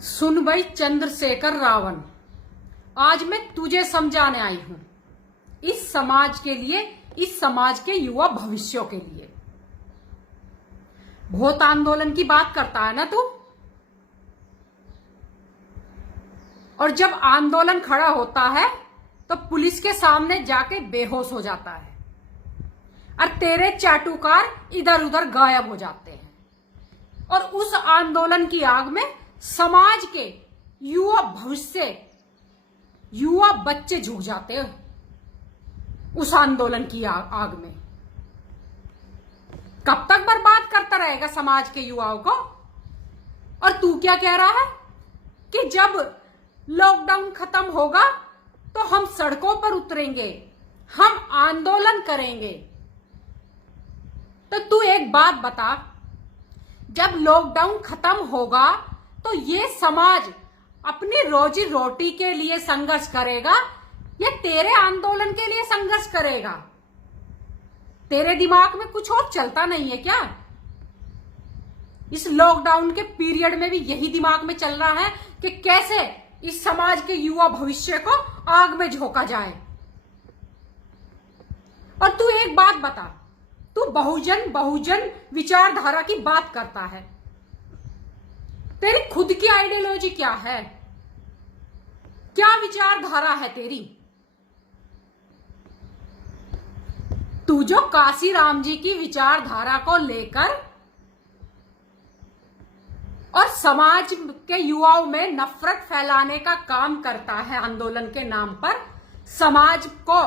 सुन भाई चंद्रशेखर रावण, आज मैं तुझे समझाने आई हूं। इस समाज के लिए, इस समाज के युवा भविष्यों के लिए बहुत आंदोलन की बात करता है ना तू। और जब आंदोलन खड़ा होता है तो पुलिस के सामने जाके बेहोश हो जाता है और तेरे चाटुकार इधर उधर गायब हो जाते हैं। और उस आंदोलन की आग में समाज के युवा भविष्य, युवा बच्चे झुक जाते हैं उस आंदोलन की आग में। कब तक बर्बाद करता रहेगा समाज के युवाओं को? और तू क्या कह रहा है कि जब लॉकडाउन खत्म होगा तो हम सड़कों पर उतरेंगे, हम आंदोलन करेंगे। तो तू एक बात बता, जब लॉकडाउन खत्म होगा तो ये समाज अपनी रोजी रोटी के लिए संघर्ष करेगा या तेरे आंदोलन के लिए संघर्ष करेगा? तेरे दिमाग में कुछ और चलता नहीं है क्या? इस लॉकडाउन के पीरियड में भी यही दिमाग में चल रहा है कि कैसे इस समाज के युवा भविष्य को आग में झोंका जाए। और तू एक बात बता, तू बहुजन विचारधारा की बात करता है, तेरी खुद की आइडियोलॉजी क्या है? क्या विचारधारा है तेरी? तू जो काशीराम जी की विचारधारा को लेकर और समाज के युवाओं में नफरत फैलाने का काम करता है, आंदोलन के नाम पर समाज को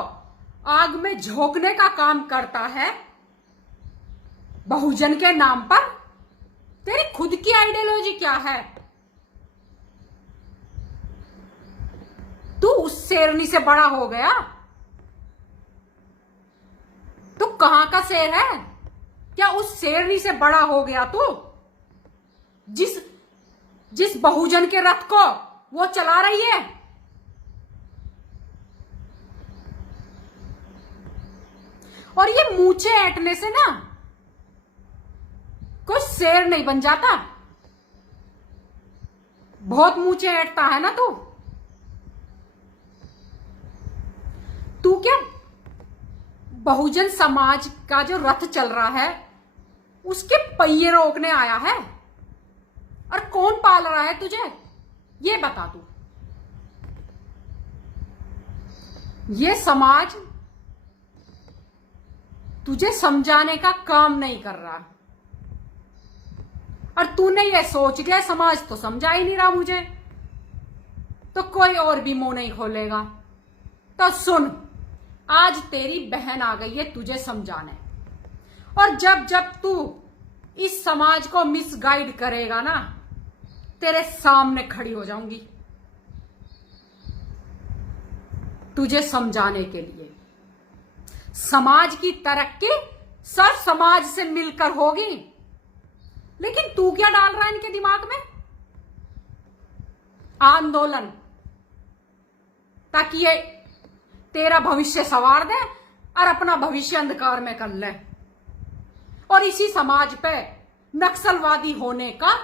आग में झोंकने का काम करता है बहुजन के नाम पर, तेरी खुद की आइडियोलॉजी क्या है? तू उस शेरनी से बड़ा हो गया? तू कहां का शेर है? क्या उस शेरनी से बड़ा हो गया तू जिस बहुजन के रथ को वो चला रही है? और ये मूंछें ऐंठने से ना कोई शेर नहीं बन जाता। बहुत मूंछें ऐंठता है ना तू। तू क्या बहुजन समाज का जो रथ चल रहा है उसके पहिए रोकने आया है? और कौन पाल रहा है तुझे, ये बता तू। ये समाज तुझे समझाने का काम नहीं कर रहा और तूने ये सोच लिया समाज तो समझा ही नहीं रहा मुझे, तो कोई और भी मुंह नहीं खोलेगा। तो सुन, आज तेरी बहन आ गई है तुझे समझाने, और जब जब तू इस समाज को मिसगाइड करेगा ना, तेरे सामने खड़ी हो जाऊंगी तुझे समझाने के लिए। समाज की तरक्की सब समाज से मिलकर होगी, लेकिन तू क्या डाल रहा है इनके दिमाग में? आंदोलन, ताकि ये तेरा भविष्य संवार दे और अपना भविष्य अंधकार में कर ले, और इसी समाज पे नक्सलवादी होने का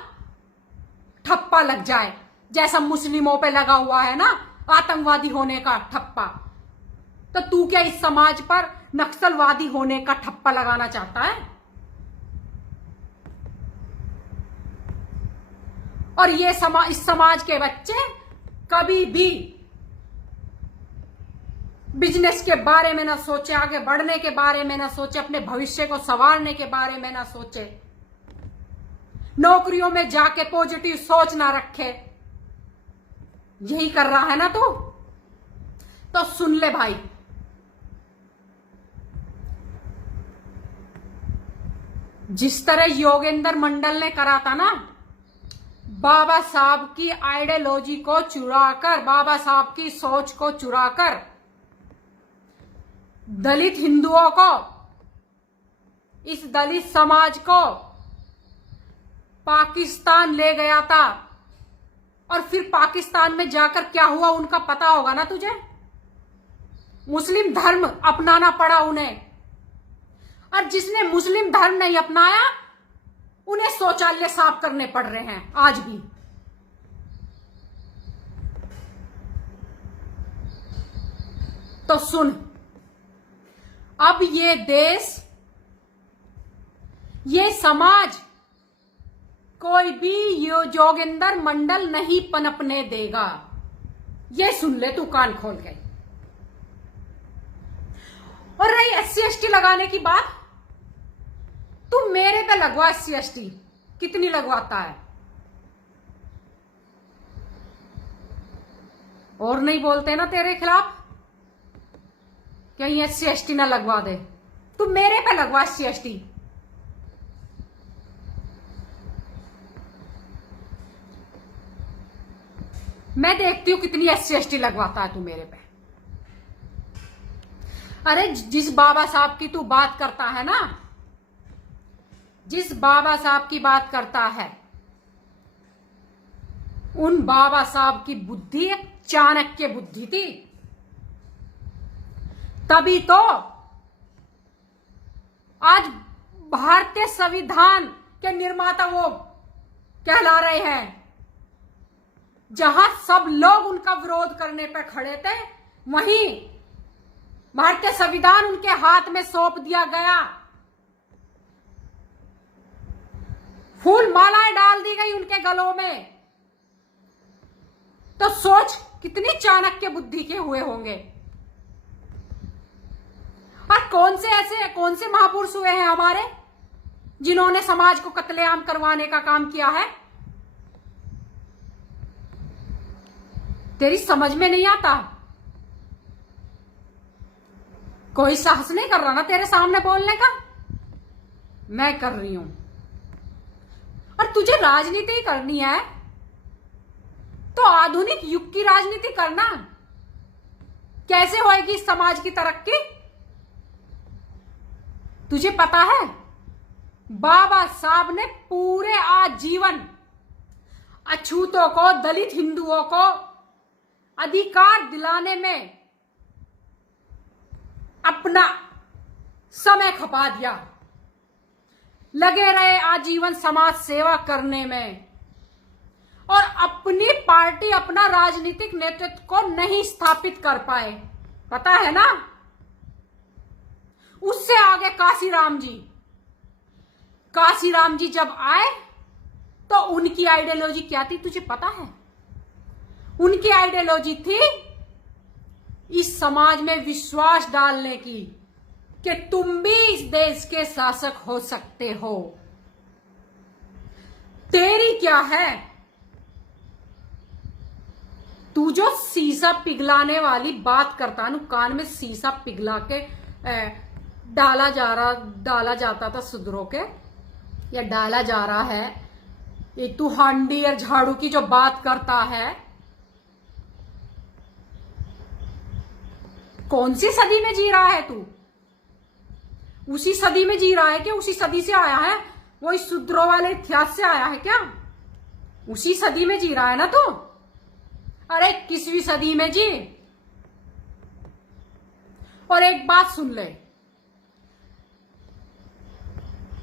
ठप्पा लग जाए, जैसा मुस्लिमों पे लगा हुआ है ना आतंकवादी होने का ठप्पा। तो तू क्या इस समाज पर नक्सलवादी होने का ठप्पा लगाना चाहता है? और ये इस समाज के बच्चे कभी भी बिजनेस के बारे में ना सोचे, आगे बढ़ने के बारे में ना सोचे, अपने भविष्य को संवारने के बारे में ना सोचे, नौकरियों में जाके पॉजिटिव सोच ना रखे। यही कर रहा है ना तू? तो सुन ले भाई, जिस तरह योगेंद्र मंडल ने करा था ना, बाबा साहब की आइडियोलॉजी को चुराकर, बाबा साहब की सोच को चुराकर दलित हिंदुओं को, इस दलित समाज को पाकिस्तान ले गया था। और फिर पाकिस्तान में जाकर क्या हुआ उनका पता होगा ना तुझे। मुस्लिम धर्म अपनाना पड़ा उन्हें, और जिसने मुस्लिम धर्म नहीं अपनाया उन्हें शौचालय साफ करने पड़ रहे हैं आज भी। तो सुन, अब ये देश, ये समाज कोई भी जोगिंदर मंडल नहीं पनपने देगा। ये सुन ले तू कान खोल के। और रही SC ST लगाने की बात, तू मेरे पे लगवा SC ST, कितनी लगवाता है? और नहीं बोलते ना तेरे खिलाफ, कहीं SC ST ना लगवा दे। तू मेरे पे लगवा SC ST। मैं देखती हूं कितनी SC ST लगवाता है तू मेरे पे। अरे जिस बाबा साहब की तू बात करता है ना, जिस बाबा साहब की बात करता है, उन बाबा साहब की बुद्धि एक चाणक्य बुद्धि थी। तभी तो आज भारतीय संविधान के निर्माता वो कहला रहे हैं। जहां सब लोग उनका विरोध करने पर खड़े थे, वहीं भारतीय संविधान उनके हाथ में सौंप दिया गया, फूल मालाएं डाल दी गई उनके गलों में। तो सोच कितनी चाणक्य बुद्धि के हुए होंगे। और कौन से महापुरुष हुए हैं हमारे, जिन्होंने समाज को कत्लेआम करवाने का काम किया है? तेरी समझ में नहीं आता? कोई साहस नहीं कर रहा ना तेरे सामने बोलने का? मैं कर रही हूं। और तुझे राजनीति करनी है तो आधुनिक युग की राजनीति करना। कैसे होएगी इस समाज की तरक्की? तुझे पता है, बाबा साहब ने पूरे आजीवन अछूतों को, दलित हिंदुओं को अधिकार दिलाने में अपना समय खपा दिया, लगे रहे आजीवन समाज सेवा करने में, और अपनी पार्टी, अपना राजनीतिक नेतृत्व को नहीं स्थापित कर पाए। पता है ना? उससे आगे काशीराम जी जब आए तो उनकी आइडियोलॉजी क्या थी तुझे पता है? उनकी आइडियोलॉजी थी इस समाज में विश्वास डालने की कि तुम भी इस देश के शासक हो सकते हो। तेरी क्या है? तू जो शीशा पिघलाने वाली बात करता है, कान में शीशा पिघला के डाला जाता था सुधरो के, या डाला जा रहा है, ये तू हांडी और झाड़ू की जो बात करता है, कौन सी सदी में जी रहा है तू? उसी सदी में जी रहा है क्या? उसी सदी से आया है? वो इस सुधरो वाले इतिहास से आया है क्या? उसी सदी में जी रहा है ना तू? अरे 21वीं सदी में जी। और एक बात सुन ले,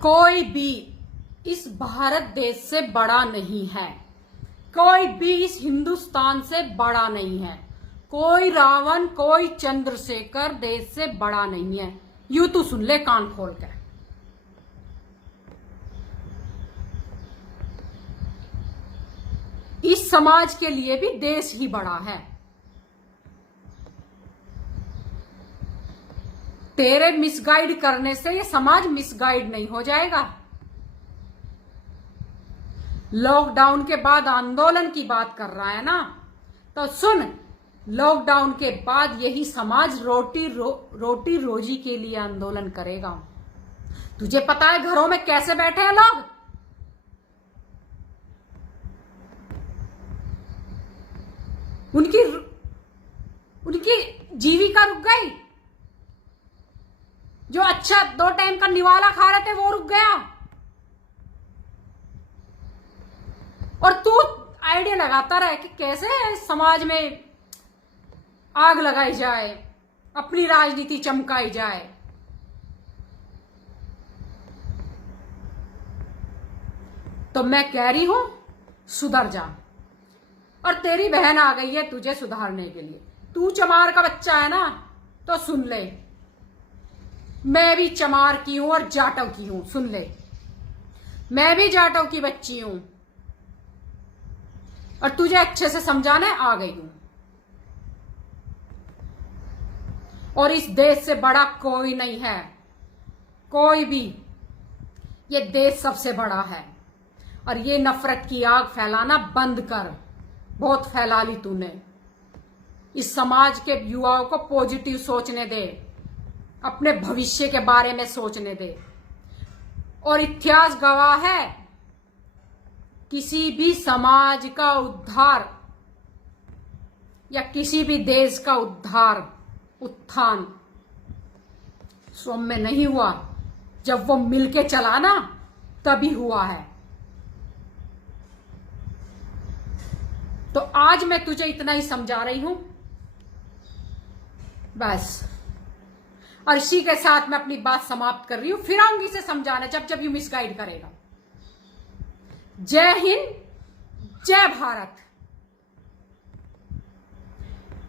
कोई भी इस भारत देश से बड़ा नहीं है, कोई भी इस हिंदुस्तान से बड़ा नहीं है, कोई रावण, कोई चंद्रशेखर देश से बड़ा नहीं है। यूं तू सुन ले कान खोल कर। इस समाज के लिए भी देश ही बड़ा है। तेरे मिसगाइड करने से ये समाज मिसगाइड नहीं हो जाएगा। लॉकडाउन के बाद आंदोलन की बात कर रहा है ना, तो सुन, लॉकडाउन के बाद यही समाज रोटी रोजी के लिए आंदोलन करेगा। तुझे पता है घरों में कैसे बैठे हैं लोग? उनकी जीविका रुक गई। जो अच्छा 2 टाइम का निवाला खा रहे थे वो रुक गया। और तू आइडिया लगाता रहे कि कैसे समाज में आग लगाई जाए, अपनी राजनीति चमकाई जाए। तो मैं कह रही हूं सुधर जा। और तेरी बहन आ गई है तुझे सुधारने के लिए। तू चमार का बच्चा है ना, तो सुन ले, मैं भी चमार की हूं और जाटव की हूं। सुन ले, मैं भी जाटव की बच्ची हूं और तुझे अच्छे से समझाने आ गई हूं। और इस देश से बड़ा कोई नहीं है, कोई भी। ये देश सबसे बड़ा है। और ये नफरत की आग फैलाना बंद कर, बहुत फैला ली तूने। इस समाज के युवाओं को पॉजिटिव सोचने दे, अपने भविष्य के बारे में सोचने दे। और इतिहास गवाह है, किसी भी समाज का उद्धार या किसी भी देश का उत्थान स्वयं में नहीं हुआ, जब वो मिलके चला ना तभी हुआ है। तो आज मैं तुझे इतना ही समझा रही हूं बस। और इसी के साथ मैं अपनी बात समाप्त कर रही हूं। फिर आऊंगी इसे समझाने जब जब यू मिसगाइड करेगा। जय हिंद, जय भारत।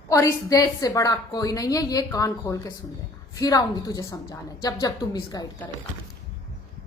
और इस देश से बड़ा कोई नहीं है, ये कान खोल के सुन लेना। फिर आऊंगी तुझे समझाने जब जब तू मिसगाइड करेगा।